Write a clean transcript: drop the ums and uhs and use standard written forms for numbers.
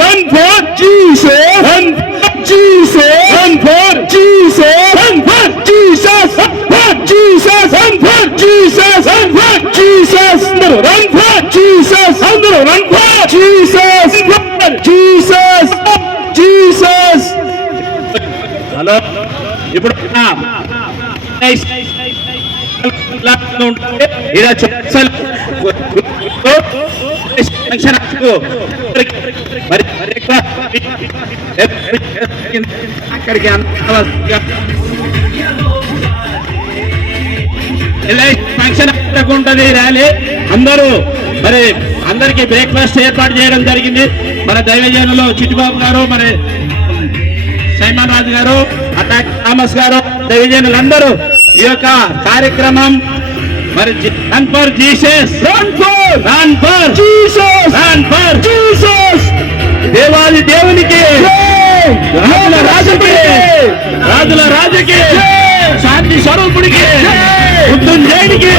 Run for Jesus! Run for Jesus! Run for Jesus! Run for Jesus! Run for Jesus! Run for Jesus! Run for Jesus! Run for Jesus! Run for Jesus! Jesus! Jesus! Hello ఇప్పుడు అక్కడికి function ఉంటుంది rally అందరూ మరి అందరికి breakfast ఏర్పాటు చేయడం జరిగింది. మన దైవజనులు చిట్టిబాబు గారు, మరి సైమన్ రాజు గారు, అటాక్ థామస్ గారు, దైవజనులందరూ ఈ యొక్క కార్యక్రమం మరి run for Jesus, run for Jesus, run for Jesus, దేవాది దేవునికి, రాజుల రాజుకి, రాజుల రాజుకి, శాంతి స్వరూపుడికి, మృత్యుంజయుడికి,